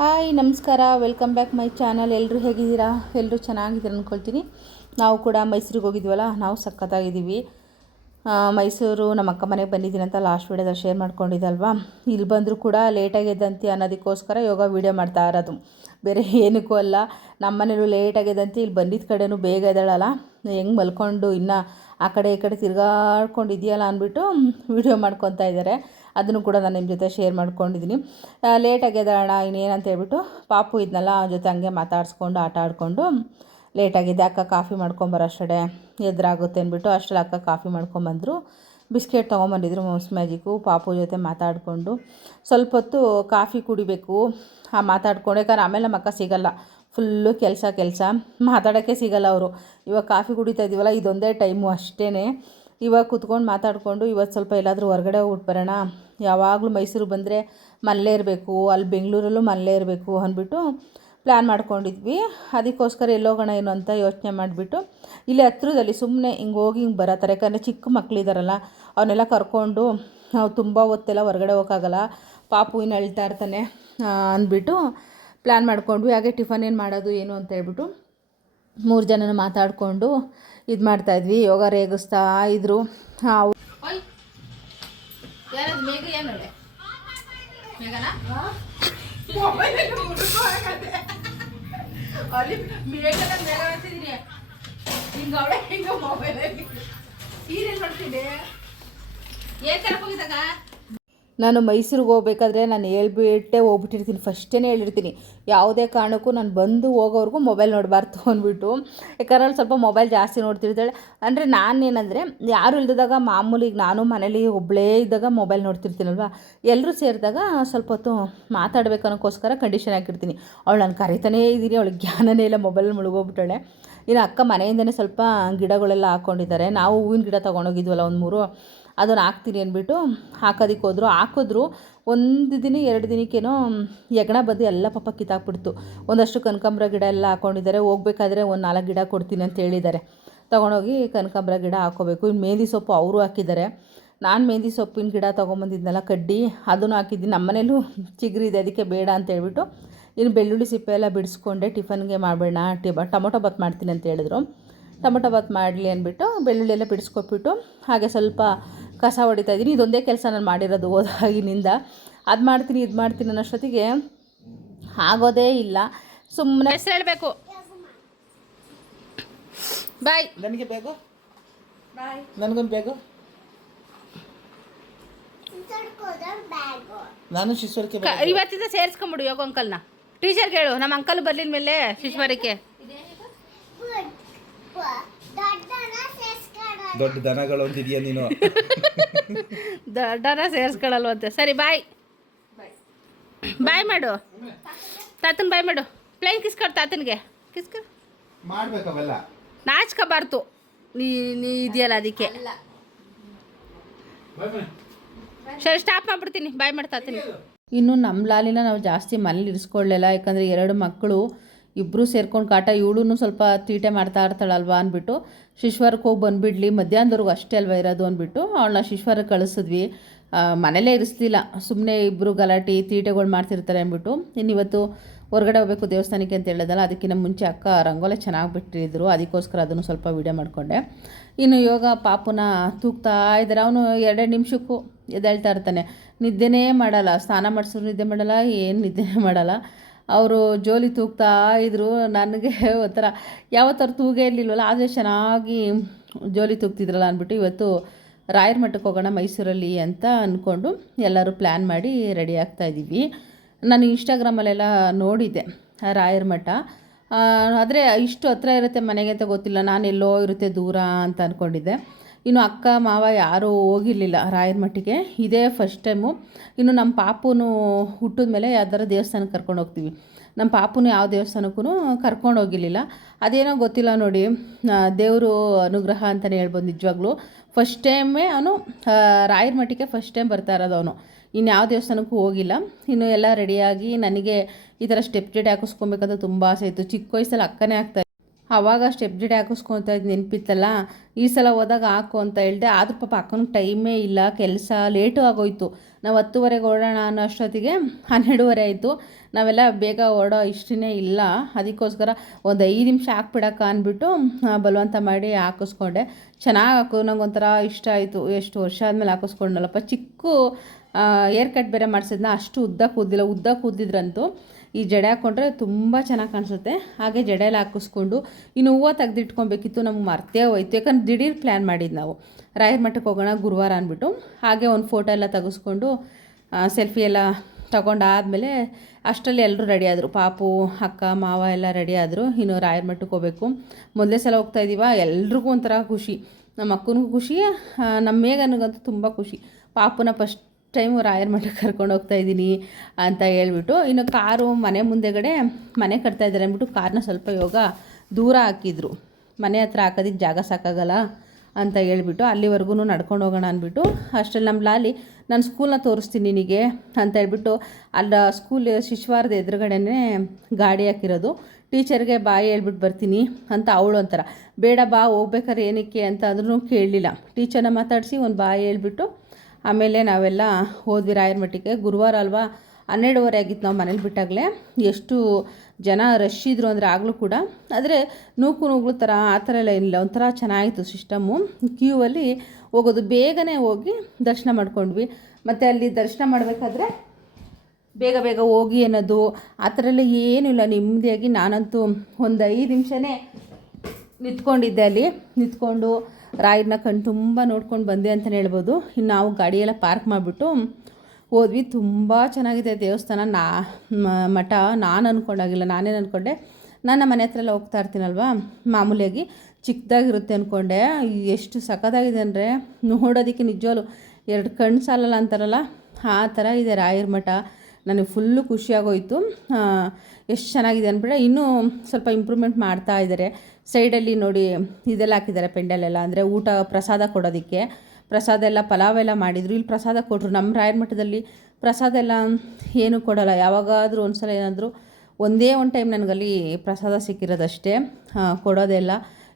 Hi ನಮಸ್ಕಾರ, welcome back my channel. ಎಲ್ಲರೂ ಹೇಗಿದ್ದೀರಾ? ಎಲ್ಲರೂ ಚೆನ್ನಾಗಿದ್ದೀರ ಅಂದ್ಕೊಳ್ತೀನಿ. ನಾವು ಕೂಡ ಮೈಸೂರಿಗೆ ಹೋಗಿದ್ವಲ್ಲ, ನಾವು ಸಖತ್ತಾಗಿದ್ದೀವಿ. ಮೈಸೂರು ನಮ್ಮ ಅಕ್ಕ ಮನೆಗೆ ಬಂದಿದ್ದೀನಿ ಅಂತ ಲಾಸ್ಟ್ ವೀಡಿಯೋದಲ್ಲಿ ಶೇರ್ ಮಾಡ್ಕೊಂಡಿದ್ದಲ್ವಾ. ಇಲ್ಲಿ ಬಂದರೂ ಕೂಡ ಲೇಟಾಗಿ ಎದ್ದಂತೆ ಅನ್ನೋದಕ್ಕೋಸ್ಕರ ಯೋಗ ವೀಡಿಯೋ ಮಾಡ್ತಾ ಇರೋದು, ಬೇರೆ ಏನಕ್ಕೂ ಅಲ್ಲ. ನಮ್ಮ ಮನೇಲೂ ಲೇಟಾಗಿ ಎದ್ದಂತೆ ಇಲ್ಲಿ ಬಂದಿದ್ದ ಕಡೆನೂ ಬೇಗ ಎದ್ದೇಳಲ್ಲ, ಹೆಂಗೆ ಮಲ್ಕೊಂಡು ಇನ್ನೂ ಆ ಕಡೆ ಈ ಕಡೆ ತಿರ್ಗಾಡ್ಕೊಂಡಿದೆಯಲ್ಲ ಅಂದ್ಬಿಟ್ಟು ವೀಡಿಯೋ ಮಾಡ್ಕೊತಾ ಇದ್ದಾರೆ. ಅದನ್ನು ಕೂಡ ನಾನು ನಿಮ್ಮ ಜೊತೆ ಶೇರ್ ಮಾಡ್ಕೊಂಡಿದ್ದೀನಿ. ಲೇಟಾಗಿ ಎದ್ದೇಳೋಣ ಇನ್ನೇನಂತ ಹೇಳ್ಬಿಟ್ಟು ಪಾಪು ಇದ್ನಲ್ಲ ಅವನ ಜೊತೆ ಹಂಗೆ ಮಾತಾಡಿಸ್ಕೊಂಡು ಆಟ ಆಡಿಕೊಂಡು ಲೇಟಾಗಿದೆ. ಅಕ್ಕ ಕಾಫಿ ಮಾಡ್ಕೊಂಬರೋಷ್ಟಡೆ ಎದುರಾಗುತ್ತೆ ಅಂದ್ಬಿಟ್ಟು ಅಷ್ಟರಲ್ಲಿ ಅಕ್ಕ ಕಾಫಿ ಮಾಡ್ಕೊಂಬಂದರು. ಬಿಸ್ಕೆಟ್ ತೊಗೊಂಬಂದಿದ್ರು ಮೋಸ್ ಮ್ಯಾಜಿಕ್ಕು. ಪಾಪು ಜೊತೆ ಮಾತಾಡಿಕೊಂಡು ಸ್ವಲ್ಪ ಹೊತ್ತು ಕಾಫಿ ಕುಡಿಬೇಕು. ಮಾತಾಡ್ಕೊಂಡು, ಯಾಕಂದ್ರೆ ಆಮೇಲೆ ನಮ್ಮ ಅಕ್ಕ ಸಿಗಲ್ಲ, ಫುಲ್ಲು ಕೆಲಸ ಮಾತಾಡೋಕ್ಕೆ ಸಿಗಲ್ಲ ಅವರು. ಇವಾಗ ಕಾಫಿ ಕುಡಿತಾ ಇದ್ದೀವಲ್ಲ, ಇದೊಂದೇ ಟೈಮು ಅಷ್ಟೇ. ಇವಾಗ ಕೂತ್ಕೊಂಡು ಮಾತಾಡಿಕೊಂಡು ಇವತ್ತು ಸ್ವಲ್ಪ ಎಲ್ಲಾದರೂ ಹೊರಗಡೆ ಹೋಗ್ಬಿಟ್ಟು ಬರೋಣ, ಯಾವಾಗಲೂ ಮೈಸೂರು ಬಂದರೆ ಮನೇಲೇ ಇರಬೇಕು, ಅಲ್ಲಿ ಬೆಂಗಳೂರಲ್ಲೂ ಮನೇಲೇ ಇರಬೇಕು ಅಂದ್ಬಿಟ್ಟು ಪ್ಲ್ಯಾನ್ ಮಾಡ್ಕೊಂಡಿದ್ವಿ. ಅದಕ್ಕೋಸ್ಕರ ಎಲ್ಲೋಗೋಣ ಏನು ಅಂತ ಯೋಚನೆ ಮಾಡಿಬಿಟ್ಟು ಇಲ್ಲಿ ಹತ್ರದಲ್ಲಿ ಸುಮ್ಮನೆ ಹಿಂಗೆ ಹೋಗಿ ಹಿಂಗೆ ಬರತ್ತಾರೆ. ಯಾಕಂದರೆ ಚಿಕ್ಕ ಮಕ್ಕಳಿದಾರಲ್ಲ, ಅವನ್ನೆಲ್ಲ ಕರ್ಕೊಂಡು ನಾವು ತುಂಬ ಹೊತ್ತೆಲ್ಲ ಹೊರಗಡೆ ಹೋಗೋಕ್ಕಾಗಲ್ಲ, ಪಾಪು ಇನ್ನು ಅಳ್ತಾ ಇರ್ತಾನೆ ಅಂದ್ಬಿಟ್ಟು ಪ್ಲ್ಯಾನ್ ಮಾಡ್ಕೊಂಡ್ವಿ. ಹಾಗೆ ಟಿಫನ್ ಏನು ಮಾಡೋದು ಏನು ಅಂತ ಹೇಳ್ಬಿಟ್ಟು 3 ಜನನ ಮಾತಾಡಿಕೊಂಡು ಇದು ಮಾಡ್ತಾಯಿದ್ವಿ. ಯೋಗ ರೇಗಿಸ್ತಾ ಇದ್ರು. ನಾನು ಮೈಸೂರಿಗೆ ಹೋಗ್ಬೇಕಾದ್ರೆ ನಾನು ಹೇಳ್ಬಿಟ್ಟೆ ಹೋಗ್ಬಿಟ್ಟಿರ್ತೀನಿ, ಫಸ್ಟೇ ಹೇಳಿರ್ತೀನಿ, ಯಾವುದೇ ಕಾರಣಕ್ಕೂ ನಾನು ಬಂದು ಹೋಗೋವರೆಗೂ ಮೊಬೈಲ್ ನೋಡಬಾರ್ದು ಅಂದ್ಬಿಟ್ಟು. ಯಾಕಂದ್ರೆ ಸ್ವಲ್ಪ ಮೊಬೈಲ್ ಜಾಸ್ತಿ ನೋಡ್ತಿರ್ತಾಳೆ. ಅಂದರೆ ನಾನೇನಂದರೆ ಯಾರು ಇಲ್ದಿದ್ದಾಗ ಮಾಮೂಲಿ, ಈಗ ನಾನು ಮನೇಲಿ ಒಬ್ಬಳೇ ಇದ್ದಾಗ ಮೊಬೈಲ್ ನೋಡ್ತಿರ್ತೀನಲ್ವ, ಎಲ್ಲರೂ ಸೇರಿದಾಗ ಸ್ವಲ್ಪ ಹೊತ್ತು ಮಾತಾಡಬೇಕು ಅನ್ನೋಕ್ಕೋಸ್ಕರ ಕಂಡೀಷನ್ ಹಾಕಿರ್ತೀನಿ. ಅವಳು ನಾನು ಕರಿತಾನೇ ಇದ್ದೀನಿ, ಅವಳಿಗೆ ಜ್ಞಾನನೇ ಇಲ್ಲ, ಮೊಬೈಲ್ ಮುಳುಗೋಗ್ಬಿಟ್ಟಾಳೆ. ಇನ್ನು ಅಕ್ಕ ಮನೆಯಿಂದನೇ ಸ್ವಲ್ಪ ಗಿಡಗಳೆಲ್ಲ ಹಾಕ್ಕೊಂಡಿದ್ದಾರೆ. ನಾವು ಹೂವಿನ ಗಿಡ ತೊಗೊಂಡೋಗಿದ್ವಲ್ಲ 1-3, ಅದನ್ನು ಹಾಕ್ತೀನಿ ಅಂದ್ಬಿಟ್ಟು ಹಾಕೋದಕ್ಕೆ ಹಾಕಿದ್ರು. 1 ದಿನ 2 ದಿನಕ್ಕೇನೋ ಹೆಗ್ಣ ಬಂದು ಎಲ್ಲ ಪಾಪ ಕಿತ್ತಾಕ್ಬಿಡ್ತು. ಒಂದಷ್ಟು ಕನಕಾಂಬರ ಗಿಡ ಎಲ್ಲ ಹಾಕ್ಕೊಂಡಿದ್ದಾರೆ. ಹೋಗ್ಬೇಕಾದ್ರೆ 4 ಗಿಡ ಕೊಡ್ತೀನಿ ಅಂತ ಹೇಳಿದ್ದಾರೆ. ತೊಗೊಂಡೋಗಿ ಕನಕಾಂಬರ ಗಿಡ ಹಾಕ್ಕೋಬೇಕು. ಇನ್ನು ಮೆಹಂದಿ ಸೊಪ್ಪು ಅವರು ಹಾಕಿದ್ದಾರೆ. ನಾನು ಮೆಹಂದಿ ಸೊಪ್ಪಿನ ಗಿಡ ತೊಗೊಂಬಂದಿದ್ನಲ್ಲ ಕಡ್ಡಿ, ಅದನ್ನು ಹಾಕಿದ್ದೀನಿ. ನಮ್ಮ ಮನೇಲೂ ಚಿಗುರಿದೆ, ಅದಕ್ಕೆ ಬೇಡ ಅಂತ ಹೇಳ್ಬಿಟ್ಟು ಇನ್ನು ಬೆಳ್ಳುಳ್ಳಿ ಸಿಪ್ಪೆ ಎಲ್ಲ ಬಿಡಿಸ್ಕೊಂಡೆ. ಟಿಫನ್ಗೆ ಮಾಡಬೇಡ, ಟೊಮೊಟೊ ಬಾತ್ ಮಾಡ್ತೀನಿ ಅಂತ ಹೇಳಿದ್ರು. ಟೊಮೊಟೊ ಬಾತ್ ಮಾಡಲಿ ಅಂದ್ಬಿಟ್ಟು ಬೆಳ್ಳುಳ್ಳಿ ಎಲ್ಲ ಬಿಡಿಸ್ಕೊಟ್ಬಿಟ್ಟು ಹಾಗೆ ಸ್ವಲ್ಪ ಕಸ ಹೊಡಿತಾ ಇದ್ದೀನಿ. ಇದೊಂದೇ ಕೆಲಸ ನಾನು ಮಾಡಿರೋದು ಹೋದಾಗಿನಿಂದ. ಅದು ಮಾಡ್ತೀನಿ ಇದು ಮಾಡ್ತೀನಿ ಅನ್ನೋಷ್ಟೊತ್ತಿಗೆ ಆಗೋದೇ ಇಲ್ಲ. ಸುಮ್ಮನೆ ಹೆಸರು ಹೇಳಬೇಕು. ಬಾಯ್. ನನಗೆ ಬೇಕು, ಬಾಯ್. ನನಗೊಂದು ಬೇಕು. ನಾನು ಶಿಶ್ವರಕ್ಕೆ ಇವತ್ತಿಂದ ಸೇರಿಸ್ಕೊಂಬಿಡು ಯೋಗ ಅಂಕಲ್ನ. ಟೀಚರ್ಗೆ ಹೇಳು, ನಮ್ಮ ಅಂಕಲ್ ಬರ್ಲಿನ ಮೇಲೆ ಶಿಶ್ವರಕ್ಕೆ ದೊಡ್ಡ ದನಗಳು ಅಂತಿದ್ಯಾ ನೀನು? ದೊಡ್ಡನ ಸೇರಿಸ್ಕೊಳ್ಳಲ್ವಂತೆ. ಸರಿ ಬಾಯ್ ಬಾಯ್ ಮಾಡು. ತಾತನ ಬಾಯ್ ಮಾಡು. ಪ್ಲೇನ್ ಕಿಸ್ಕೊಡು ತಾತನಿಗೆ. ಕಿಸ್ಕೊ ಮಾಡ್ಬೇಕವೆಲ್ಲ, ನಾಚ್ಕೋಬಾರ್ದು. ನೀ ಇದೆಯಲ್ಲ ಅದಕ್ಕೆ. ಸರಿ ಸ್ಟಾಪ್ ಮಾಡ್ಬಿಡ್ತೀನಿ. ಬಾಯ್ ಮಾಡಿ ತಾತನಿಗೆ. ಇನ್ನು ನಮ್ಮ ಲಾಲಿನ ನಾವು ಜಾಸ್ತಿ ಮನೇಲಿ ಇರಿಸ್ಕೊಳ್ಳಲಿಲ್ಲ, ಯಾಕಂದರೆ 2 ಮಕ್ಕಳು ಇಬ್ಬರು ಸೇರ್ಕೊಂಡು ಕಾಟ. ಇವಳು ಸ್ವಲ್ಪ ತೀಟೆ ಮಾಡ್ತಾ ಇರ್ತಾಳಲ್ವ ಅಂದ್ಬಿಟ್ಟು ಶಿಶ್ವರಕ್ಕೆ ಹೋಗಿ ಬಂದುಬಿಡ್ಲಿ, ಮಧ್ಯಾಹ್ನದವರೆಗೂ ಅಷ್ಟೇ ಅಲ್ವ ಇರೋದು ಅಂದ್ಬಿಟ್ಟು ಅವಳನ್ನ ಶಿಶ್ವರಕ್ಕೆ ಕಳಿಸಿದ್ವಿ. ಮನೇಲೇ ಇರಿಸ್ಲಿಲ್ಲ, ಸುಮ್ಮನೆ ಇಬ್ಬರು ಗಲಾಟೆ ತೀಟೆಗಳು ಮಾಡ್ತಿರ್ತಾರೆ ಅಂದ್ಬಿಟ್ಟು. ಇನ್ನಿವತ್ತು ಹೊರಗಡೆ ಹೋಗಬೇಕು ದೇವಸ್ಥಾನಕ್ಕೆ ಅಂತ ಹೇಳಿದಲ್ಲ, ಅದಕ್ಕಿಂತ ಮುಂಚೆ ಅಕ್ಕ ರಂಗೋಲೆ ಚೆನ್ನಾಗಿ ಬಿಟ್ಟಿದ್ರು, ಅದಕ್ಕೋಸ್ಕರ ಅದನ್ನು ಸ್ವಲ್ಪ ವೀಡಿಯೋ ಮಾಡಿಕೊಂಡೆ. ಇನ್ನು ಯೋಗ ಪಾಪುನ ತೂಗ್ತಾ ಇದ್ದಾರೆ. ಅವನು 2 ನಿಮಿಷಕ್ಕೂ ಎದ್ದೇಳ್ತಾ ಇರ್ತಾನೆ. ನಿದ್ದೆನೇ ಮಾಡಲ್ಲ, ಸ್ನಾನ ಮಾಡಿಸಿದ್ರು ನಿದ್ದೆ ಮಾಡಲ್ಲ, ಏನು ನಿದ್ದೆನೇ ಮಾಡಲ್ಲ. ಅವರು ಜೋಲಿ ತೂಗ್ತಾ ಇದ್ದರು. ನನಗೆ ಒಂಥರ ಯಾವತ್ತವ್ರು ತೂಗೇ ಇರಲಿಲ್ವಲ್ಲ, ಆದರೆ ಚೆನ್ನಾಗಿ ಜೋಲಿ ತೂಗ್ತಿದ್ರಲ್ಲ ಅಂದ್ಬಿಟ್ಟು ಇವತ್ತು ರಾಯರ ಮಠಕ್ಕೆ ಹೋಗೋಣ ಮೈಸೂರಲ್ಲಿ ಅಂತ ಅಂದ್ಕೊಂಡು ಎಲ್ಲರೂ ಪ್ಲ್ಯಾನ್ ಮಾಡಿ ರೆಡಿ ಆಗ್ತಾಯಿದ್ದೀವಿ. ನಾನು ಇನ್ಸ್ಟಾಗ್ರಾಮಲ್ಲೆಲ್ಲ ನೋಡಿದ್ದೆ ರಾಯರ ಮಠ, ಆದರೆ ಇಷ್ಟು ಹತ್ರ ಇರುತ್ತೆ ಮನೆಗೆ ಅಂತ ಗೊತ್ತಿಲ್ಲ. ನಾನು ಎಲ್ಲೋ ಇರುತ್ತೆ ದೂರ ಅಂತ ಅಂದ್ಕೊಂಡಿದ್ದೆ. ಇನ್ನು ಅಕ್ಕ ಮಾವ ಯಾರೂ ಹೋಗಿರಲಿಲ್ಲ ರಾಯರ ಮಠಕ್ಕೆ, ಇದೇ ಫಸ್ಟ್ ಟೈಮು. ಇನ್ನು ನಮ್ಮ ಪಾಪುನು ಹುಟ್ಟಿದ ಮೇಲೆ ಯಾವ್ದಾರು ದೇವಸ್ಥಾನಕ್ಕೆ ಕರ್ಕೊಂಡು ಹೋಗ್ತೀವಿ. ನಮ್ಮ ಪಾಪುನು ಯಾವ ದೇವಸ್ಥಾನಕ್ಕೂ ಕರ್ಕೊಂಡು ಹೋಗಿರಲಿಲ್ಲ. ಅದೇನೋ ಗೊತ್ತಿಲ್ಲ ನೋಡಿ, ದೇವರು ಅನುಗ್ರಹ ಅಂತಲೇ ಹೇಳ್ಬೋದು. ನಿಜವಾಗ್ಲೂ ಫಸ್ಟ್ ಟೈಮೇ ಅವನು ರಾಯರ ಮಠಕ್ಕೆ ಫಸ್ಟ್ ಟೈಮ್ ಬರ್ತಾ ಇರೋದು ಅವನು. ಇನ್ಯಾವ ದೇವಸ್ಥಾನಕ್ಕೂ ಹೋಗಿಲ್ಲ. ಇನ್ನು ಎಲ್ಲ ರೆಡಿಯಾಗಿ ನನಗೆ ಈ ಥರ ಸ್ಟೆಪ್ ಜಡೆ ಹಾಕಿಸ್ಕೊಬೇಕಂತ ತುಂಬ ಆಸೆ ಇತ್ತು. ಚಿಕ್ಕ ವಯಸ್ಸಲ್ಲಿ ಅಕ್ಕನೇ ಆವಾಗ ಸ್ಟೆಪ್ ಜಡೆ ಹಾಕಿಸ್ಕೊತಾ ಇದ್ದು ನೆನಪಿತ್ತಲ್ಲ, ಈ ಸಲ ಹೋದಾಗ ಹಾಕು ಅಂತ ಹೇಳಿದೆ. ಆದರೂ ಪಾಪ ಅಕ್ಕನಿಗೆ ಟೈಮೇ ಇಲ್ಲ, ಕೆಲಸ ಲೇಟು ಆಗೋಯ್ತು. ನಾವು 10:30ಗೆ ಹೊರಡೋಣ ಅನ್ನೋ ಅಷ್ಟೊತ್ತಿಗೆ 12:30 ಆಯಿತು. ನಾವೆಲ್ಲ ಬೇಗ ಹೊರಡೋ ಇಷ್ಟನೇ ಇಲ್ಲ, ಅದಕ್ಕೋಸ್ಕರ ಒಂದು 5 ನಿಮಿಷ ಹಾಕ್ಬಿಡಕ್ಕ ಅಂದ್ಬಿಟ್ಟು ಬಲವಂತ ಮಾಡಿ ಹಾಕಿಸ್ಕೊಂಡೆ. ಚೆನ್ನಾಗಿ ಹಾಕು, ನಂಗೊಂಥರ ಇಷ್ಟ ಆಯಿತು. ಎಷ್ಟು ವರ್ಷ ಆದಮೇಲೆ ಹಾಕಿಸ್ಕೊಂಡಲ್ಲಪ್ಪ. ಚಿಕ್ಕ ಏರ್ ಕಟ್ ಬೇರೆ ಮಾಡಿಸಿದ್ನ, ಅಷ್ಟು ಉದ್ದ ಕೂದಲಿಲ್ಲ. ಉದ್ದ ಕೂದಲಿದ್ರಂತೂ ಈ ಜಡೆ ಹಾಕ್ಕೊಂಡ್ರೆ ತುಂಬ ಚೆನ್ನಾಗಿ ಕಾಣಿಸುತ್ತೆ. ಹಾಗೆ ಜಡೆಯಲ್ಲಿ ಹಾಕಿಸ್ಕೊಂಡು ಇನ್ನು ಹೂವು ತೆಗೆದಿಟ್ಕೊಬೇಕಿತ್ತು, ನಮ್ಗೆ ಮರ್ತೇ ಹೋಯ್ತು. ಯಾಕಂದ್ರೆ ದಿಢೀರ್ ಪ್ಲ್ಯಾನ್ ಮಾಡಿದ್ದು ನಾವು ರಾಯರ ಮಠಕ್ಕೆ ಹೋಗೋಣ ಗುರುವಾರ ಅಂದ್ಬಿಟ್ಟು. ಹಾಗೆ ಒಂದು ಫೋಟೋ ಎಲ್ಲ ತೆಗೆಸ್ಕೊಂಡು ಸೆಲ್ಫಿ ಎಲ್ಲ ತಗೊಂಡಾದಮೇಲೆ ಅಷ್ಟರಲ್ಲಿ ಎಲ್ಲರೂ ರೆಡಿ ಆದರು. ಪಾಪು, ಅಕ್ಕ, ಮಾವ ಎಲ್ಲ ರೆಡಿ ಆದರು. ಇನ್ನು ರಾಯರ ಮಠಕ್ಕೆ ಹೋಗಬೇಕು. ಮೊದಲೇ ಸಲ ಹೋಗ್ತಾಯಿದ್ದೀವ, ಎಲ್ರಿಗೂ ಒಂಥರ ಖುಷಿ. ನಮ್ಮ ಅಕ್ಕನಿಗೂ ಖುಷಿ, ನಮ್ಮ ಮೇಘನಿಗಂತೂ ತುಂಬ ಖುಷಿ. ಪಾಪುನ ಫಸ್ಟ್ ಟೈಮು ರಾಯರ ಮಠಕ್ಕೆ ಕರ್ಕೊಂಡು ಹೋಗ್ತಾಯಿದ್ದೀನಿ ಅಂತ ಹೇಳ್ಬಿಟ್ಟು. ಇನ್ನು ಕಾರು ಮನೆ ಮುಂದೆಗಡೆ ಮನೆ ಕಟ್ತಾಯಿದ್ದಾರೆ ಅಂದ್ಬಿಟ್ಟು ಕಾರ್ನ ಸ್ವಲ್ಪ ದೂರ ಹಾಕಿದ್ರು. ಮನೆ ಹತ್ರ ಹಾಕೋದಕ್ಕೆ ಜಾಗ ಸಾಕಾಗಲ್ಲ ಅಂತ ಹೇಳ್ಬಿಟ್ಟು ಅಲ್ಲಿವರೆಗೂ ನಡ್ಕೊಂಡು ಹೋಗೋಣ ಅಂದ್ಬಿಟ್ಟು. ಅಷ್ಟರಲ್ಲಿ ನಮ್ಮ ಲಾಲಿ, ನಾನು ಸ್ಕೂಲ್ನ ತೋರಿಸ್ತೀನಿ ನಿನಗೆ ಅಂತ ಹೇಳ್ಬಿಟ್ಟು ಅಲ್ಲ ಸ್ಕೂಲ್ ಶಿಶುವಾರದ ಎದುರುಗಡೆನೇ ಗಾಡಿ ಹಾಕಿರೋದು. ಟೀಚರ್ಗೆ ಬಾಯಿ ಹೇಳ್ಬಿಟ್ಟು ಬರ್ತೀನಿ ಅಂತ ಅವಳು ಒಂಥರ, ಬೇಡ ಬಾ ಹೋಗ್ಬೇಕಾದ್ರೆ ಏನಕ್ಕೆ ಅಂತ ಅಂದ್ರೂ ಕೇಳಲಿಲ್ಲ. ಟೀಚರ್ನ ಮಾತಾಡಿಸಿ ಒಂದು ಬಾಯಿ ಹೇಳ್ಬಿಟ್ಟು ಆಮೇಲೆ ನಾವೆಲ್ಲ ಹೋದ್ವಿ ರಾಯರ ಮಠಕ್ಕೆ. ಗುರುವಾರ ಅಲ್ವಾ, 12:30 ಆಗಿತ್ತು ನಾವು ಮನೇಲಿ ಬಿಟ್ಟಾಗಲೇ. ಎಷ್ಟು ಜನ ರಶ್ ಇದ್ದರು ಅಂದರೆ ಆಗಲೂ ಕೂಡ. ಆದರೆ ನೂಕು ಥರ ಆ ಥರ ಎಲ್ಲ ಇಲ್ಲ, ಒಂಥರ ಚೆನ್ನಾಗಿತ್ತು ಸಿಸ್ಟಮ್ಮು. ಕ್ಯೂ ಅಲ್ಲಿ ಹೋಗೋದು, ಬೇಗನೆ ಹೋಗಿ ದರ್ಶನ ಮಾಡ್ಕೊಂಡ್ವಿ. ಮತ್ತು ಅಲ್ಲಿ ದರ್ಶನ ಮಾಡಬೇಕಾದ್ರೆ ಬೇಗ ಬೇಗ ಹೋಗಿ ಅನ್ನೋದು ಆ ಥರ ಎಲ್ಲ ಏನೂ ಇಲ್ಲ, ನೆಮ್ಮದಿಯಾಗಿ. ನಾನಂತೂ ಒಂದು 5 ನಿಮಿಷನೇ ನಿಂತ್ಕೊಂಡಿದ್ದೆ ಅಲ್ಲಿ. ನಿಂತ್ಕೊಂಡು ರಾಯರನ್ನ ಕಣ್ಣು ತುಂಬ ನೋಡ್ಕೊಂಡು ಬಂದೆ ಅಂತಲೇ ಹೇಳ್ಬೋದು. ಇನ್ನು ನಾವು ಗಾಡಿಯೆಲ್ಲ ಪಾರ್ಕ್ ಮಾಡಿಬಿಟ್ಟು ಹೋದ್ವಿ. ತುಂಬ ಚೆನ್ನಾಗಿದೆ ದೇವಸ್ಥಾನ. ಮಠ ನಾನು ಅಂದ್ಕೊಂಡಾಗಿಲ್ಲ, ನಾನೇನು ಅಂದ್ಕೊಂಡೆ, ನನ್ನ ಮನೆ ಹತ್ರ ಎಲ್ಲ ಹೋಗ್ತಾ ಇರ್ತೀನಲ್ವ, ಮಾಮೂಲಿಯಾಗಿ ಚಿಕ್ಕದಾಗಿರುತ್ತೆ ಅಂದ್ಕೊಂಡೆ. ಎಷ್ಟು ಸಖತ್ತಾಗಿದೆ ಅಂದರೆ ನೋಡೋದಕ್ಕೆ ನಿಜವಾಗ್ಲೂ 2 ಕಣ್ಣು ಸಾಲಲ್ಲ ಅಂತಾರಲ್ಲ, ಆ ಥರ ಇದೆ ರಾಯರ ಮಠ. ನನಗೆ ಫುಲ್ಲು ಖುಷಿಯಾಗೋಯಿತು. ಎಷ್ಟು ಚೆನ್ನಾಗಿದೆ ಅಂದ್ಬಿಟ್ಟೆ. ಇನ್ನೂ ಸ್ವಲ್ಪ ಇಂಪ್ರೂವ್ಮೆಂಟ್ ಮಾಡ್ತಾ ಇದ್ದಾರೆ. ಸೈಡಲ್ಲಿ ನೋಡಿ ಇದೆಲ್ಲ ಹಾಕಿದ್ದಾರೆ, ಪೆಂಡಲೆಲ್ಲ, ಅಂದರೆ ಊಟ ಪ್ರಸಾದ ಕೊಡೋದಕ್ಕೆ. ಪ್ರಸಾದ ಎಲ್ಲ ಪಲಾವೆಲ್ಲ ಮಾಡಿದರು. ಇಲ್ಲಿ ಪ್ರಸಾದ ಕೊಟ್ಟರು. ನಮ್ಮ ರಾಯರ ಮಠದಲ್ಲಿ ಪ್ರಸಾದ ಎಲ್ಲ ಏನೂ ಕೊಡೋಲ್ಲ. ಯಾವಾಗಾದರೂ ಒಂದು ಸಲ ಏನಾದರೂ ಒಂದೇ ಒಂದು ಟೈಮ್ ನನಗಲ್ಲಿ ಪ್ರಸಾದ ಸಿಕ್ಕಿರೋದಷ್ಟೇ, ಕೊಡೋದೆಲ್ಲ.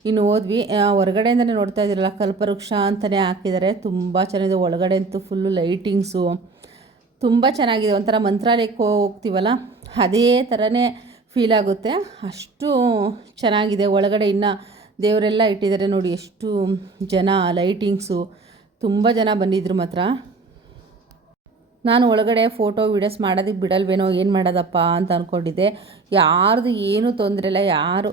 ಇನ್ನು ಹೋದ್ವಿ. ಹೊರಗಡೆಯಿಂದನೇ ನೋಡ್ತಾ ಇದ್ದೀರಲ್ಲ, ಕಲ್ಪವೃಕ್ಷ ಅಂತಲೇ ಹಾಕಿದ್ದಾರೆ. ತುಂಬ ಚೆನ್ನಾಗಿದೆ. ಒಳಗಡೆ ಅಂತೂ ಫುಲ್ಲು ಲೈಟಿಂಗ್ಸು ತುಂಬ ಚೆನ್ನಾಗಿದೆ. ಒಂಥರ ಮಂತ್ರಾಲಯಕ್ಕೆ ಹೋಗ್ತೀವಲ್ಲ ಅದೇ ಥರನೇ ಫೀಲ್ ಆಗುತ್ತೆ, ಅಷ್ಟು ಚೆನ್ನಾಗಿದೆ. ಒಳಗಡೆ ಇನ್ನು ದೇವರೆಲ್ಲ ಇಟ್ಟಿದ್ದಾರೆ ನೋಡಿ, ಎಷ್ಟು ಜನ, ಲೈಟಿಂಗ್ಸು, ತುಂಬ ಜನ ಬಂದಿದ್ರು ಮಾತ್ರ. ನಾನು ಒಳಗಡೆ ಫೋಟೋ ವೀಡಿಯೋಸ್ ಮಾಡೋದಕ್ಕೆ ಬಿಡಲ್ವೇನೋ, ಏನು ಮಾಡೋದಪ್ಪ ಅಂತ ಅಂದ್ಕೊಂಡಿದ್ದೆ. ಯಾರ್ದು ಏನೂ ತೊಂದರೆ ಇಲ್ಲ, ಯಾರು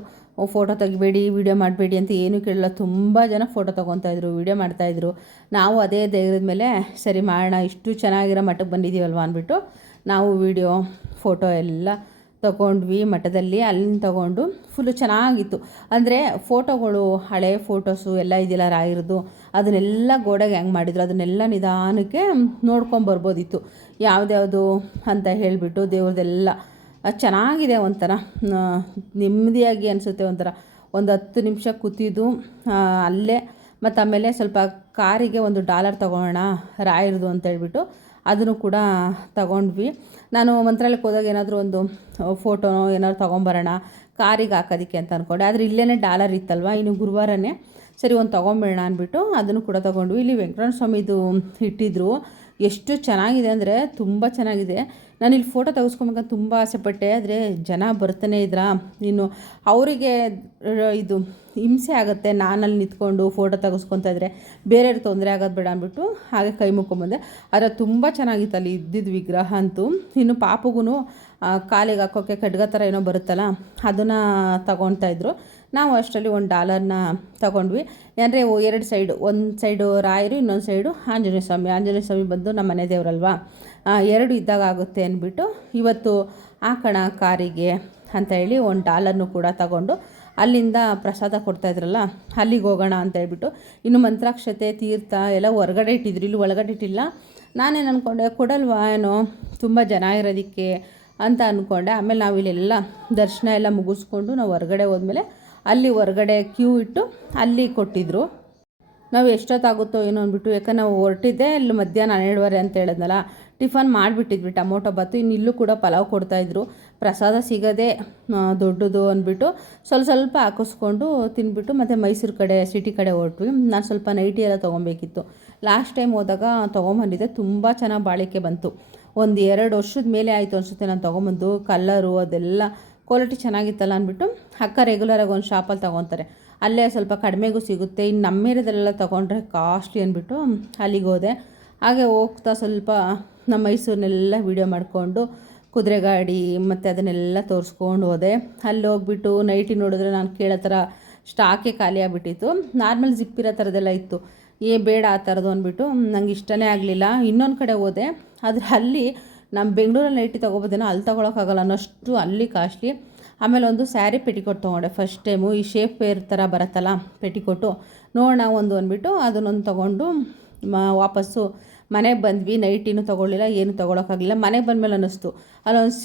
ಫೋಟೋ ತೆಗಿಬೇಡಿ, ವೀಡಿಯೋ ಮಾಡಬೇಡಿ ಅಂತ ಏನೂ ಕೇಳಲ್ಲ. ತುಂಬ ಜನ ಫೋಟೋ ತೊಗೊತಾಯಿದ್ರು, ವೀಡಿಯೋ ಮಾಡ್ತಾಯಿದ್ರು. ನಾವು ಅದೇ ಧೈರ್ಯದ ಮೇಲೆ ಸರಿ ಮಾಡೋಣ, ಇಷ್ಟು ಚೆನ್ನಾಗಿರೋ ಮಠಕ್ಕೆ ಬಂದಿದ್ದೀವಲ್ವ ಅಂದ್ಬಿಟ್ಟು ನಾವು ವೀಡಿಯೋ ಫೋಟೋ ಎಲ್ಲ ತೊಗೊಂಡ್ವಿ ಮಠದಲ್ಲಿ. ಅಲ್ಲಿಂದ ತೊಗೊಂಡು ಫುಲ್ಲು ಚೆನ್ನಾಗಿತ್ತು. ಅಂದರೆ ಫೋಟೋಗಳು, ಹಳೆ ಫೋಟೋಸು ಎಲ್ಲ ಇದೆಯಲ್ಲ ರಾಯರದು, ಅದನ್ನೆಲ್ಲ ಗೋಡೆಗೆ ಹೆಂಗೆ ಮಾಡಿದ್ರು ಅದನ್ನೆಲ್ಲ ನಿಧಾನಕ್ಕೆ ನೋಡ್ಕೊಂಬರ್ಬೋದಿತ್ತು, ಯಾವುದ್ಯಾವುದು ಅಂತ ಹೇಳಿಬಿಟ್ಟು. ದೇವ್ರದ್ದೆಲ್ಲ ಚೆನ್ನಾಗಿದೆ, ಒಂಥರ ನೆಮ್ಮದಿಯಾಗಿ ಅನಿಸುತ್ತೆ. ಒಂಥರ ಒಂದು 10 ನಿಮಿಷ ಕೂತಿದ್ದು ಅಲ್ಲೇ. ಮತ್ತು ಆಮೇಲೆ ಸ್ವಲ್ಪ ಕಾರಿಗೆ $1 ತೊಗೊಳ್ಳೋಣ ರಾಯರದು ಅಂತ ಹೇಳ್ಬಿಟ್ಟು ಅದನ್ನು ಕೂಡ ತಗೊಂಡ್ವಿ. ನಾನು ಮಂತ್ರಾಲಯಕ್ಕೆ ಹೋದಾಗ ಏನಾದರೂ ಒಂದು ಫೋಟೋನೋ ಏನಾದ್ರು ತೊಗೊಂಬರೋಣ ಕಾರಿಗೆ ಹಾಕೋದಕ್ಕೆ ಅಂತ ಅಂದ್ಕೊಂಡೆ. ಆದರೆ ಇಲ್ಲೇ $1 ಇತ್ತಲ್ವ, ಇನ್ನು ಗುರುವಾರನೇ ಸರಿ ಒಂದು ತೊಗೊಂಬೇಡ ಅಂದ್ಬಿಟ್ಟು ಅದನ್ನು ಕೂಡ ತೊಗೊಂಡ್ವಿ. ಇಲ್ಲಿ ವೆಂಕಟರಮಣ ಸ್ವಾಮಿದು ಇಟ್ಟಿದ್ರು. ಎಷ್ಟು ಚೆನ್ನಾಗಿದೆ ಅಂದರೆ ತುಂಬ ಚೆನ್ನಾಗಿದೆ. ನಾನಿಲ್ಲಿ ಫೋಟೋ ತೆಗೆಸ್ಕೊಬೇಕಂತ ತುಂಬ ಆಸೆಪಟ್ಟೆ, ಆದರೆ ಜನ ಬರ್ತಾನೆ ಇದ್ರಾ. ಇನ್ನು ಅವರಿಗೆ ಇದು ಹಿಂಸೆ ಆಗುತ್ತೆ, ನಾನಲ್ಲಿ ನಿಂತ್ಕೊಂಡು ಫೋಟೋ ತೆಗೆಸ್ಕೊತಾ ಇದ್ದರೆ ಬೇರೆಯವ್ರಿಗೆ ತೊಂದರೆ ಆಗೋದು ಬೇಡ ಅಂದ್ಬಿಟ್ಟು ಹಾಗೆ ಕೈ ಮುಕ್ಕೊಂಬಂದೆ. ಆದರೆ ತುಂಬ ಚೆನ್ನಾಗಿತ್ತು ಅಲ್ಲಿ ಇದ್ದಿದ್ದು ವಿಗ್ರಹ ಅಂತೂ. ಇನ್ನು ಪಾಪುಗೂ ಕಾಲಿಗೆ ಹಾಕೋಕ್ಕೆ ಖಡ್ಗ ಥರ ಏನೋ ಬರುತ್ತಲ್ಲ, ಅದನ್ನು ತಗೊತಾಯಿದ್ರು. ನಾವು ಅಷ್ಟರಲ್ಲಿ $1ನ ತಗೊಂಡ್ವಿ. ಅಂದರೆ 2 ಸೈಡು, ಒಂದು ಸೈಡು ರಾಯರು, ಇನ್ನೊಂದು ಸೈಡು ಆಂಜನೇಯ ಸ್ವಾಮಿ. ಆಂಜನೇಯ ಸ್ವಾಮಿ ಬಂದು ನಮ್ಮ ಮನೆ ದೇವರಲ್ವಾ, 2 ಇದ್ದಾಗ ಆಗುತ್ತೆ ಅಂದ್ಬಿಟ್ಟು ಇವತ್ತು ಹಾಕೋಣ ಕಾರಿಗೆ ಅಂತ ಹೇಳಿ $1 ಕೂಡ ತಗೊಂಡು ಅಲ್ಲಿಂದ ಪ್ರಸಾದ ಕೊಡ್ತಾಯಿದ್ರಲ್ಲ ಅಲ್ಲಿಗೆ ಹೋಗೋಣ ಅಂತ ಹೇಳ್ಬಿಟ್ಟು. ಇನ್ನು ಮಂತ್ರಾಕ್ಷತೆ, ತೀರ್ಥ ಎಲ್ಲ ಹೊರಗಡೆ ಇಟ್ಟಿದ್ರು, ಇಲ್ಲಿ ಒಳಗಡೆ ಇಟ್ಟಿಲ್ಲ. ನಾನೇನು ಅಂದ್ಕೊಂಡೆ, ಕೊಡಲ್ವಾ ಏನೋ ತುಂಬ ಜನ ಇರೋದಕ್ಕೆ ಅಂತ ಅಂದ್ಕೊಂಡೆ. ಆಮೇಲೆ ನಾವು ಇಲ್ಲೆಲ್ಲ ದರ್ಶನ ಎಲ್ಲ ಮುಗಿಸ್ಕೊಂಡು ನಾವು ಹೊರಗಡೆ ಹೋದ್ಮೇಲೆ ಅಲ್ಲಿ ಹೊರಗಡೆ ಕ್ಯೂ ಇಟ್ಟು ಅಲ್ಲಿ ಕೊಟ್ಟಿದ್ದರು. ನಾವು ಎಷ್ಟೊತ್ತಾಗುತ್ತೋ ಏನೋ ಅಂದ್ಬಿಟ್ಟು, ಯಾಕಂದ್ರೆ ನಾವು ಹೊರಟಿದ್ದೆ ಇಲ್ಲಿ ಮಧ್ಯಾಹ್ನ 12:30 ಅಂತ ಹೇಳಿದ್ನಲ್ಲ. ಟಿಫನ್ ಮಾಡಿಬಿಟ್ಟಿದ್ವಿ ಟೊಮೊಟೊ ಬಾತು. ಇನ್ನು ಇಲ್ಲೂ ಕೂಡ ಪಲಾವ್ ಕೊಡ್ತಾಯಿದ್ರು. ಪ್ರಸಾದ ಸಿಗೋದೇ ದೊಡ್ಡದು ಅಂದ್ಬಿಟ್ಟು ಸ್ವಲ್ಪ ಹಾಕಿಸ್ಕೊಂಡು ತಿಂದ್ಬಿಟ್ಟು ಮತ್ತು ಮೈಸೂರು ಕಡೆ ಸಿಟಿ ಕಡೆ ಹೊರಟ್ವಿ. ನಾನು ಸ್ವಲ್ಪ ನೈಟಿ ಎಲ್ಲ ತೊಗೊಬೇಕಿತ್ತು. ಲಾಸ್ಟ್ ಟೈಮ್ ಹೋದಾಗ ತೊಗೊಂಬಂದಿದ್ದೆ, ತುಂಬ ಚೆನ್ನಾಗಿ ಬಾಳಿಕೆ ಬಂತು. ಒಂದು 2 ವರ್ಷದ ಮೇಲೆ ಆಯಿತು ಅನಿಸುತ್ತೆ ನಾನು ತೊಗೊಂಬಂದು. ಕಲ್ಲರು ಅದೆಲ್ಲ ಕ್ವಾಲಿಟಿ ಚೆನ್ನಾಗಿತ್ತಲ್ಲ ಅಂದ್ಬಿಟ್ಟು ಅಕ್ಕ ರೆಗ್ಯುಲರಾಗಿ ಒಂದು ಶಾಪಲ್ಲಿ ತೊಗೊತಾರೆ, ಅಲ್ಲೇ ಸ್ವಲ್ಪ ಕಡಿಮೆಗೂ ಸಿಗುತ್ತೆ. ಇನ್ನು ನಮ್ಮ ಏರಿಯಾದಲ್ಲೆಲ್ಲ ತೊಗೊಂಡ್ರೆ ಕಾಸ್ಟ್ಲಿ ಅಂದ್ಬಿಟ್ಟು ಅಲ್ಲಿಗೆ ಹೋದೆ. ಹಾಗೆ ಹೋಗ್ತಾ ಸ್ವಲ್ಪ ನಮ್ಮ ಮೈಸೂರನ್ನೆಲ್ಲ ವೀಡಿಯೋ ಮಾಡಿಕೊಂಡು ಕುದುರೆ ಗಾಡಿ ಮತ್ತು ಅದನ್ನೆಲ್ಲ ತೋರಿಸ್ಕೊಂಡು ಹೋದೆ. ಅಲ್ಲಿ ಹೋಗ್ಬಿಟ್ಟು ನೈಟಿ ನೋಡಿದ್ರೆ ನಾನು ಕೇಳೋ ಥರ ಸ್ಟಾಕೇ ಖಾಲಿ ಆಗಿಬಿಟ್ಟಿತ್ತು. ನಾರ್ಮಲ್ ಜಿಪ್ ಇರೋ ಥರದ್ದೆಲ್ಲ ಇತ್ತು. ಬೇಡ ಆ ಥರದ್ದು ಅಂದ್ಬಿಟ್ಟು ನಂಗೆ ಇಷ್ಟನೇ ಆಗಲಿಲ್ಲ. ಇನ್ನೊಂದು ಕಡೆ ಹೋದೆ, ಆದರೆ ಅಲ್ಲಿ ನಮ್ಮ ಬೆಂಗಳೂರಲ್ಲಿ ನೈಟಿ ತೊಗೋಬೋದೇನೋ, ಅಲ್ಲಿ ತೊಗೊಳಕ್ಕಾಗಲ್ಲ ಅನ್ನೋಷ್ಟು ಅಲ್ಲಿ ಕಾಸ್ಟ್ಲಿ. ಆಮೇಲೆ ಒಂದು ಸ್ಯಾರಿ ಪೆಟಿಕೋಟ್ ತೊಗೊಂಡೆ ಫಸ್ಟ್ ಟೈಮು. ಈ ಶೇಪ್ ವೇರ್ ಥರ ಬರುತ್ತಲ್ಲ ಪೆಟಿಕೋಟು, ನೋಡೋಣ ಒಂದು ಅಂದ್ಬಿಟ್ಟು ಅದನ್ನೊಂದು ತೊಗೊಂಡು ವಾಪಸ್ಸು ಮನೆಗೆ ಬಂದ್ವಿ. ನೈಟಿನೂ ತೊಗೊಳ್ಳಿಲ್ಲ, ಏನು ತೊಗೊಳಕ್ಕಾಗಲಿಲ್ಲ. ಮನೆಗೆ ಬಂದಮೇಲೆ ಅನ್ನಿಸ್ತು ಅಲ್ಲೊಂದು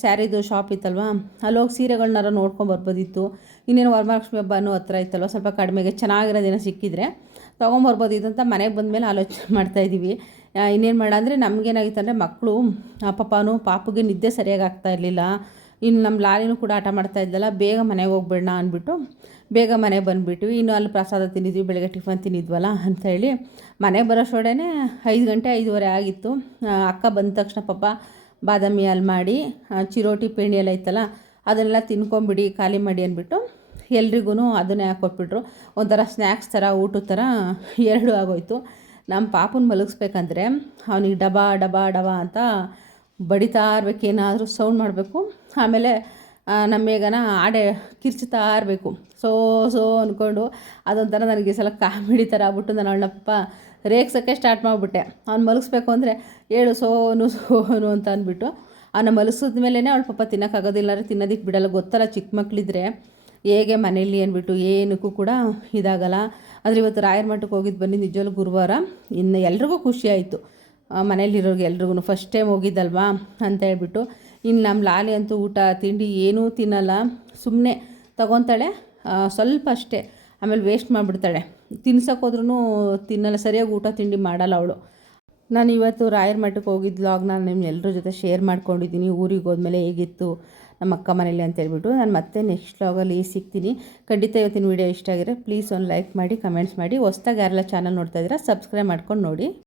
ಸ್ಯಾರಿದು ಶಾಪ್ ಇತ್ತಲ್ವ, ಅಲ್ಲೋಗಿ ಸೀರೆಗಳನ್ನಾರ ನೋಡ್ಕೊಂಬರ್ಬೋದಿತ್ತು. ಇನ್ನೇನು ವರಮಹಾಲಕ್ಷ್ಮಿ ಹಬ್ಬನೂ ಹತ್ರ ಇತ್ತಲ್ವ, ಸ್ವಲ್ಪ ಕಡಿಮೆಗೆ ಚೆನ್ನಾಗಿರೋದೇನೋ ಸಿಕ್ಕಿದ್ರೆ ತೊಗೊಂಬರ್ಬೋದಿತ್ತು ಅಂತ ಮನೆಗೆ ಬಂದಮೇಲೆ ಆಲೋಚನೆ ಮಾಡ್ತಾಯಿದ್ದೀವಿ. ಇನ್ನೇನು ಮಾಡ ಅಂದರೆ ನಮಗೇನಾಗಿತ್ತು ಅಂದರೆ ಮಕ್ಕಳು ಪಾಪುಗೆ ನಿದ್ದೆ ಸರಿಯಾಗಿ ಆಗ್ತಾಯಿರಲಿಲ್ಲ. ಇನ್ನು ನಮ್ಮ ಲಾಲಿನೂ ಕೂಡ ಆಟ ಮಾಡ್ತಾ ಇದ್ದಲ್ಲ, ಬೇಗ ಮನೆಗೆ ಹೋಗ್ಬೇಡ ಅಂದ್ಬಿಟ್ಟು ಬೇಗ ಮನೆಗೆ ಬಂದುಬಿಟ್ವಿ. ಇನ್ನು ಅಲ್ಲಿ ಪ್ರಸಾದ ತಿಂದಿದ್ವಿ, ಬೆಳಗ್ಗೆ ಟಿಫನ್ ತಿಂದಿದ್ವಲ್ಲ ಅಂಥೇಳಿ ಮನೆಗೆ ಬರೋಷ್ಟೊಡನೆ 5 ಗಂಟೆ 5:15 ಆಗಿತ್ತು. ಅಕ್ಕ ಬಂದ ತಕ್ಷಣ ಬಾದಾಮಿ ಹಾಲು ಮಾಡಿ ಚಿರೋಟಿ ಪೇಣಿ ಎಲ್ಲ ಇತ್ತಲ್ಲ ಅದನ್ನೆಲ್ಲ ತಿನ್ಕೊಂಬಿಡಿ, ಖಾಲಿ ಮಾಡಿ ಅಂದ್ಬಿಟ್ಟು ಎಲ್ರಿಗೂ ಅದನ್ನೇ ಹಾಕ್ಕೊಟ್ಬಿಟ್ರು. ಒಂಥರ ಸ್ನ್ಯಾಕ್ಸ್ ಥರ, ಊಟದ ಥರ 2 ಆಗೋಯ್ತು. ನಮ್ಮ ಪಾಪನ ಮಲಗಿಸ್ಬೇಕಂದ್ರೆ ಅವನಿಗೆ ಡಬಾ ಡಬಾ ಡಬಾ ಅಂತ ಬಡಿತಾ ಇರಬೇಕು, ಏನಾದರೂ ಸೌಂಡ್ ಮಾಡಬೇಕು. ಆಮೇಲೆ ನಮ್ಮ ಮೇಘನ ಕಿರ್ಚ್ತಾ ಇರಬೇಕು, ಸೋ ಅಂದ್ಕೊಂಡು. ಅದೊಂಥರ ನನಗೆ ಸಲ ಕಾಮಿಡಿ ಥರ ಆಗ್ಬಿಟ್ಟು ನಾನು ಅವಳನ್ನ ರೇಗ್ಸೋಕ್ಕೆ ಸ್ಟಾರ್ಟ್ ಮಾಡಿಬಿಟ್ಟೆ. ಅವ್ನು ಮಲಗಿಸ್ಬೇಕು ಅಂದರೆ ಹೇಳು ಸೋನು ಅಂತ ಅಂದ್ಬಿಟ್ಟು ಅವನ್ನ ಮಲಗಿಸಿದ ಮೇಲೇ ಅವಳು ತಿನ್ನೋಕ್ಕಾಗೋದಿಲ್ಲ, ತಿನ್ನೋದಕ್ಕೆ ಬಿಡಲ್ಲ. ಗೊತ್ತಲ್ಲ ಚಿಕ್ಕ ಮಕ್ಕಳಿದ್ರೆ ಹೇಗೆ ಮನೇಲಿ ಅಂದ್ಬಿಟ್ಟು ಏನಕ್ಕೂ ಕೂಡ ಇದಾಗಲ್ಲ. ಆದರೆ ಇವತ್ತು ರಾಯರ ಮಠಕ್ಕೆ ಹೋಗಿದ್ದು ಬನ್ನಿ, ನಿಜವಾಗ್ಲೂ ಗುರುವಾರ. ಇನ್ನು ಎಲ್ರಿಗೂ ಖುಷಿ ಆಯಿತು, ಮನೇಲಿರೋರಿಗೆ ಎಲ್ರಿಗೂ ಫಸ್ಟ್ ಟೈಮ್ ಹೋಗಿದ್ದಲ್ವಾ ಅಂತ ಹೇಳ್ಬಿಟ್ಟು. ಇನ್ನು ನಮ್ಮ ಲಾಲಿ ಅಂತೂ ಊಟ ತಿಂಡಿ ಏನೂ ತಿನ್ನಲ್ಲ, ಸುಮ್ಮನೆ ತೊಗೊತಾಳೆ ಸ್ವಲ್ಪ ಅಷ್ಟೇ, ಆಮೇಲೆ ವೇಸ್ಟ್ ಮಾಡಿಬಿಡ್ತಾಳೆ. ತಿನ್ಸೋಕ್ಕೋದ್ರೂ ತಿನ್ನಲ್ಲ, ಸರಿಯಾಗಿ ಊಟ ತಿಂಡಿ ಮಾಡಲ್ಲ ಅವಳು. ನಾನು ಇವತ್ತು ರಾಯರ ಮಠಕ್ಕೆ ಹೋಗಿದ್ದ ವ್ಲಾಗ್ ನಾನು ನಿಮ್ಮ ಎಲ್ಲರ ಜೊತೆ ಶೇರ್ ಮಾಡ್ಕೊಂಡಿದ್ದೀನಿ. ಊರಿಗೆ ಹೋದ್ಮೇಲೆ ಹೇಗಿತ್ತು ನಮ್ಮ ಅಕ್ಕ ಮನೇಲಿ ಅಂತ ಹೇಳ್ಬಿಟ್ಟು. ನಾನು ಮತ್ತೆ ನೆಕ್ಸ್ಟ್ ವ್ಲಾಗಲ್ಲಿ ಸಿಗ್ತೀನಿ. ಖಂಡಿತ ಇವತ್ತಿನ ವೀಡಿಯೋ ಇಷ್ಟ ಆಗಿದ್ರೆ ಪ್ಲೀಸ್ ಒಂದು ಲೈಕ್ ಮಾಡಿ, ಕಮೆಂಟ್ಸ್ ಮಾಡಿ. ಹೊಸ್ದಾಗಿ ಯಾರೆಲ್ಲ ಚಾನಲ್ ನೋಡ್ತಾ ಇದ್ದೀರಾ ಸಬ್ಸ್ಕ್ರೈಬ್ ಮಾಡ್ಕೊಂಡು ನೋಡಿ.